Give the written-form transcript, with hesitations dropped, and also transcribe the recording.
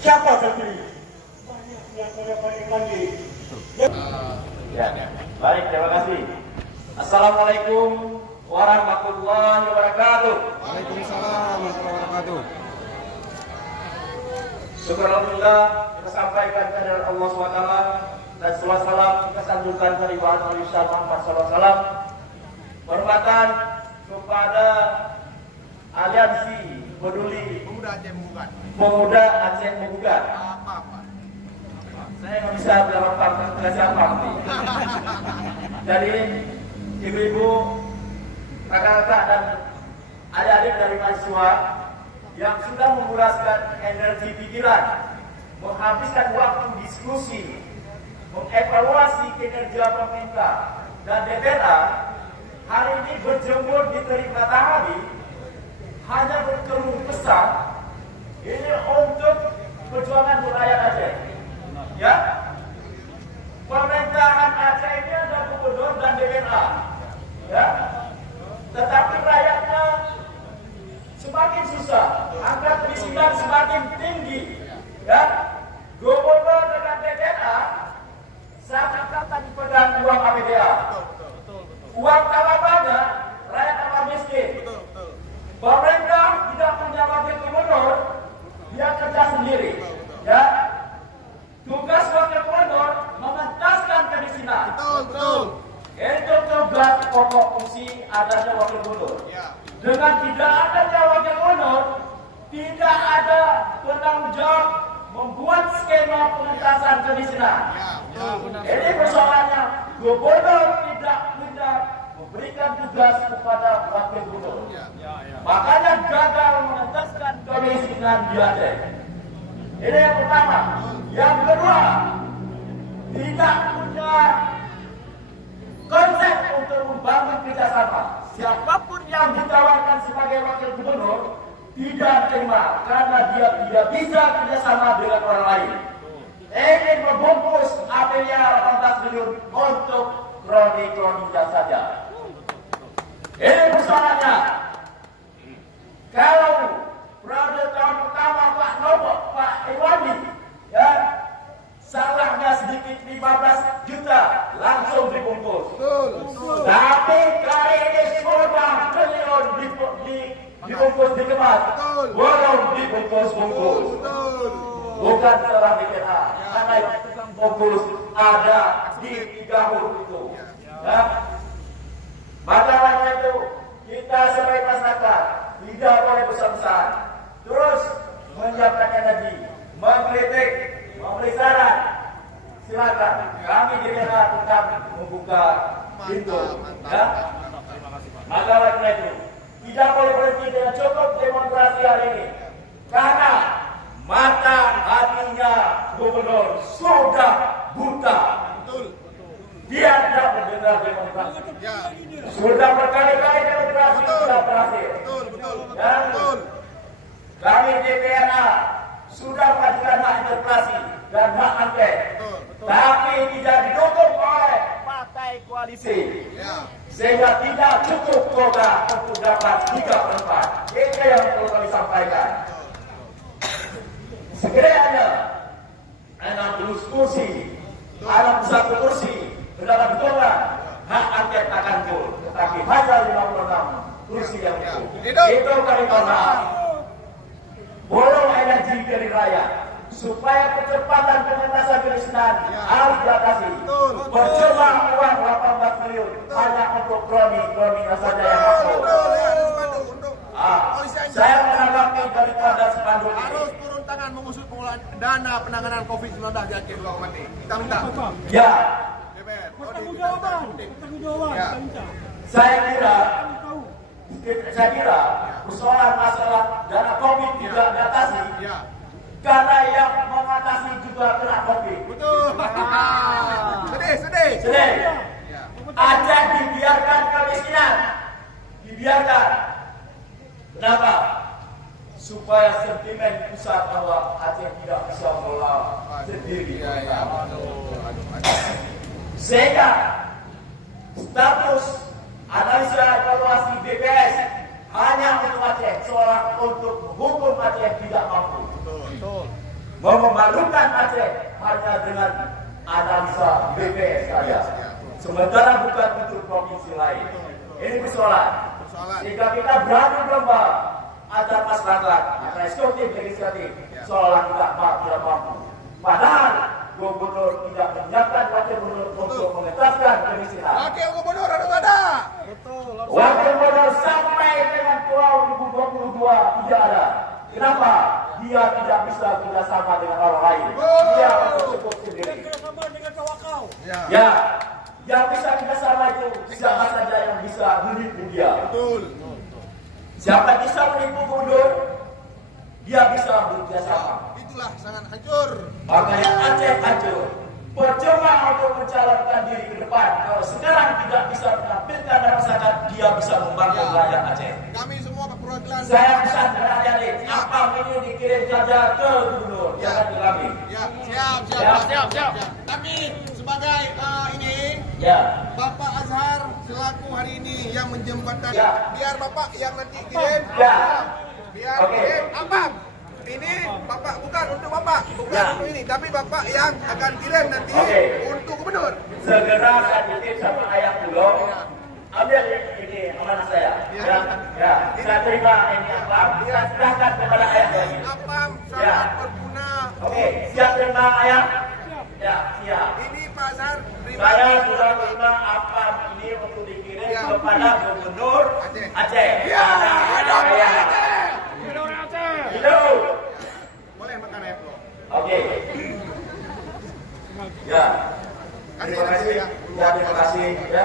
Siapa terpilih? Banyak yang pandai-pandai. Ya, baik, terima kasih. Assalamualaikum warahmatullahi wabarakatuh. Waalaikumsalam warahmatullahi wabarakatuh. Syukur Alhamdulillah kita sampaikan kehadirat Allah SWT dan salawat salam kita sanjungkan kehadirat Nabi Muhammad SAW. Hormatan kepada Aliansi Peduli Pemuda Aceh Menggugat. Saya nggak bisa berapa siapa nih. Jadi ibu-ibu, kakak-kakak dan adik-adik dari mahasiswa yang sudah mengulaskan energi pikiran, menghabiskan waktu diskusi, mengevaluasi kinerja pemerintah dan DPR, hari ini berjemur di terik matahari, hanya berkeluh kesah. Ini untuk perjuangan rakyat Aceh. Ya, pemerintahan Aceh ini ada gubernur dan DPR. Ya, tetapi rakyatnya semakin susah, angka kemiskinan semakin tinggi. Ya, gubernur dengan DPR seakan-akan pedang uang APBA. Uang tambah banyak, rakyat tambah miskin. Pemerintah tidak punya wakil gubernur, dia kerja sendiri. Ya, tugas wakil gubernur mengentaskan kemiskinan. Itu tugas pokok fungsi adanya wakil gubernur. Dengan tidak adanya wakil gubernur, tidak ada penanggung jawab membuat skema pengentasan kemiskinan. Ini persoalannya, gubernur tidak memberikan tugas kepada wakil gubernur. Makanya gagal mengentaskan kemiskinan di Aceh. Ini yang pertama. Yang kedua, tidak punya konsep untuk membangun kerjasama. Siapapun yang ditawarkan sebagai wakil gubernur tidak terima karena dia tidak bisa kerjasama dengan orang lain. Ingin membungkus APBN 18 triliun untuk kroni-kroni saja. Ini persoalannya. Kalau periode tahun pertama Pak Nobo, Pak Irwandi, ya, salahnya sedikit 15 juta langsung dibungkus. Tapi kali ini 10 triliun dibungkus dikemas, belum dibungkus-bungkus. Bukan salah DPR, karena yang tukang bungkus ada di 3 huruf itu. Ya. Masalahnya itu kita sebagai masyarakat tidak boleh besar-besar. Terus menyiapkan energi, mengkritik, memberi saran. Silakan, kami di DPR tetap membuka pintu. Ya. Masalahnya itu tidak boleh berhenti dengan cukup demonstrasi hari ini, karena mata hatinya gubernur sudah buta. Dia tidak mendengar demonstrasi. Sudah berkali-kali demonstrasi sudah berhasil. Kami DPR sudah mengajukan hak interpelasi dan hak angket, tapi tidak didukung oleh partai koalisi, sehingga tidak cukup kuota untuk dapat 3/4. Itu yang perlu kami sampaikan. Sekiranya 60 kursi, 61 kursi mendapat dukungan, hak angket akan full. Tetapi hanya 56 kursi yang full. Itu kami mohon. Borong energi dari rakyat supaya kecepatan pengentasan kemiskinan harus diatasi. Percuma uang 18 triliun hanya untuk kroni saja yang masuk. Saya menanggapi daripada spanduk Harus turun tangan mengusut pengelolaan dana penanganan COVID-19 di Aceh Dua Mati. Kita minta. Ya, Pertanggungjawaban. Ya. saya kira persoalan masalah dana COVID tidak diatasi. Ya. Karena yang mengatasi juga kena COVID. Betul. Sedih. Jadi, Aceh dibiarkan kemiskinan. Dibiarkan. Kenapa? Supaya sentimen pusat bahwa Aceh tidak bisa mengelola sendiri. Sehingga status analisa evaluasi BPS hanya untuk Aceh, seolah untuk menghukum Aceh tidak mampu. memalukan Aceh hanya dengan analisa BPS saja. Sementara bukan untuk provinsi lain. Ini persoalan. Jika kita berani berlomba antar masyarakat, antara eksekutif dan legislatif, seolah tidak mampu. Padahal gubernur tidak menyiapkan wakil gubernur untuk mengentaskan kemiskinan. Wakil gubernur harus ada. Wakil gubernur sampai dengan tahun 2022 tidak ada. Kenapa? Dia tidak bisa bekerjasama dengan orang lain. Dia cukup sendiri. Ya, yang bisa bekerjasama itu siapa saja yang bisa menipu dia. Betul. Siapa bisa menipu gubernur, dia bisa bekerjasama. Itulah sangat hancur. Makanya Aceh hancur. Percuma untuk mencalonkan diri ke depan. Kalau sekarang tidak bisa menampilkan masyarakat, dia bisa membangun rakyat Aceh. Kami semua perwakilan. Saya pesan kepada adik-adik, apa ini dikirim saja ke gubernur, jangan dilami. Ya, siap. Tapi sebagai ini, Bapak Azhar selaku hari ini yang menjembatkan, biar Bapak yang nanti kirim. Biar kirim apa? Ini Bapak bukan untuk Bapak, bukan untuk ini, tapi Bapak yang akan kirim nanti untuk gubernur. Segera saya titip sama ayah pulau. Ambil ini amanah saya. Saya terima ini apa? Saya serahkan kepada ayah lagi. Apam sangat berguna. Siap terima ayah? Ya, siap. Ini Pak Azhar terima. Saya sudah terima apa ini untuk dikirim kepada gubernur Aceh. Hidup. Boleh makan air bro. Ya. Terima kasih. Ya, terima kasih. Ya.